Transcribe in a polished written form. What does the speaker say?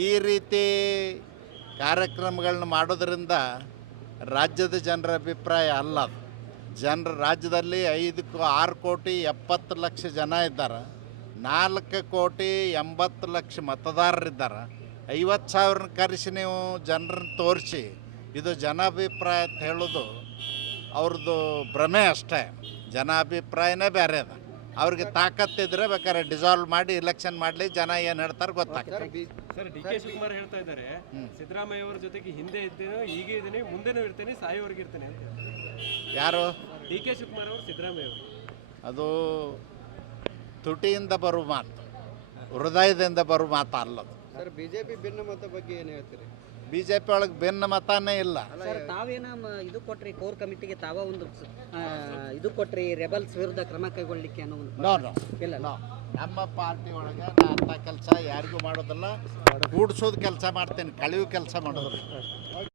ಈ ರೀತಿ ಕಾರ್ಯಕ್ರಮಗಳನ್ನ ಮಾಡೋದ್ರಿಂದ ರಾಜ್ಯದ ಜನರ ಅಭಿಪ್ರಾಯ ಅಲ್ಲ ಅದು. ರಾಜ್ಯದಲ್ಲಿ 6 ಕೋಟಿ 70 ಲಕ್ಷ ಜನ ಇದ್ದಾರೆ, 4 ಕೋಟಿ 80 ಲಕ್ಷ ಮತದಾರರಿದ್ದಾರೆ. 50,000 ಕರೆಸಿ ನೀವು ಜನರನ್ನು ತೋರಿಸಿ ಇದು ಜನಾಭಿಪ್ರಾಯ ಅಂತ ಹೇಳೋದು ಅವ್ರದ್ದು ಭ್ರಮೆ ಅಷ್ಟೇ. ಜನಾಭಿಪ್ರಾಯನೇ ಬೇರೆ ಅದ. ಅವ್ರಿಗೆ ತಾಕತ್ತಿದ್ರೆ ಬೇಕಾದ್ರೆ ಡಿಸಾಲ್ವ್ ಮಾಡಿ ಇಲೆಕ್ಷನ್ ಮಾಡಲಿ, ಜನ ಏನು ಹೇಳ್ತಾರೆ ಗೊತ್ತಾಗ್ತದೆ. ಸರ್, ಡಿ ಕೆ ಶಿವಕುಮಾರ್ ಹೇಳ್ತಾ ಇದ್ದಾರೆ, ಸಿದ್ದರಾಮಯ್ಯ ಅವರ ಜೊತೆಗೆ ಹಿಂದೆ ಇದ್ದೇನೆ, ಈಗ ಇದ್ದೇನೆ, ಮುಂದೆನೂ ಇರ್ತೇನೆ, ಸಾಯೋವರೆಗೆ ಇರ್ತೇನೆ ಅಂತ. ಯಾರು? ಡಿ ಕೆ ಶಿವಕುಮಾರ್ ಅವರು, ಸಿದ್ದರಾಮಯ್ಯ ಅವರು. ಅದು ತುಟಿಯಿಂದ ಬರುವ ಮಾತು, ಹೃದಯದಿಂದ ಬರುವ ಮಾತು ಅಲ್ಲದು. ಸರ್, ಬಿಜೆಪಿ ಭಿನ್ನ ಮತ ಬಗ್ಗೆ ಏನು ಹೇಳ್ತೀರಿ? ಬಿಜೆಪಿ ಒಳಗೆ ಭಿನ್ನ ಮತನೇ ಇಲ್ಲ. ಸರ್, ತಾವೇನ ಇದು ಕೊಟ್ರಿ ಕೋರ್ ಕಮಿಟಿಗೆ, ತಾವ ಒಂದು ಇದು ಕೊಟ್ರಿ ರೆಬಲ್ಸ್ ವಿರುದ್ಧ ಕ್ರಮ ಕೈಗೊಳ್ಳಿಕ್ಕೆ ಅನ್ನೋ ಒಂದು ಇಲ್ಲ. ನಮ್ಮ ಪಾರ್ಟಿ ಒಳಗೆ ಅಂಥ ಕೆಲಸ ಯಾರಿಗೂ ಮಾಡೋದಿಲ್ಲ. ಕೂಡಿಸೋದು ಕೆಲಸ ಮಾಡ್ತೀನಿ, ಕಳೆಯೋ ಕೆಲಸ ಮಾಡೋದಿಲ್ಲ.